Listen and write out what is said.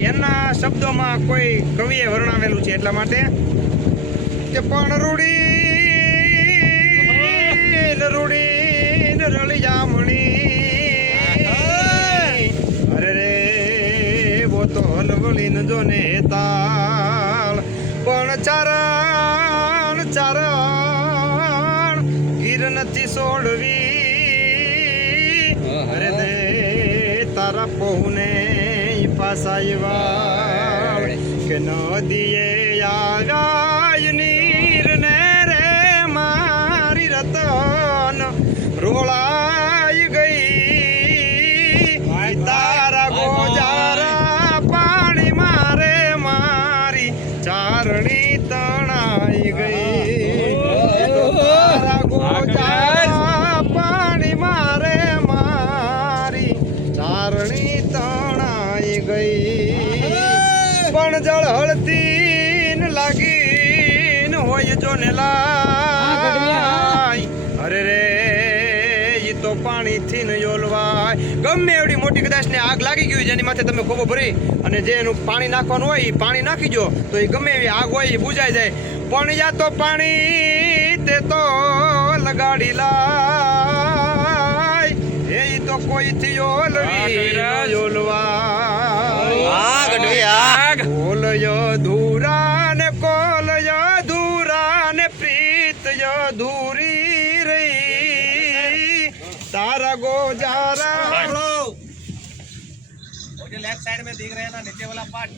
એના શબ્દોમાં કોઈ કવિએ વર્ણવેલું છે એટલા માટે કે પણ રૂડી ને રૂડી ને રળી જામણી અરે રે, વો તો હલવળી જો ને તાળ પણ ચારણ ચારણ, ગીર નથી સોડવી. અરે દે તારા પહોને પાસાયવા કે નદીએ આવ્યા નીર ને રે મારી રતન રોળાઈ ગઈ. તારા ગોજારા પાણી મારે મારી ચારણી તણાઈ ગઈ. તારા ગોજારા પાણી મારે મારી ચારણી ગઈ. પણ જળ હળતી લાગી હોય જો ને લાય અરે રે ઈ તો પાણીથી ન યોલવાય. ગમે એવડી મોટી કદાચ ને આગ લાગી ગઈ જેની માથે તમે ખોબો ભરી અને જે એનું પાણી નાખવાનું હોય એ પાણી નાખી જો તો એ ગમે એવી આગ હોય એ બુજાઈ જાય. પણ યા તો પાણી તે તો લગાડી લાય. એ તો કોઈ થી યોલવી યો ધૂરી રહી તારા ગોજારા लेफ्ट साइड में दिख रहे हैं ना नीचे वाला पार्ट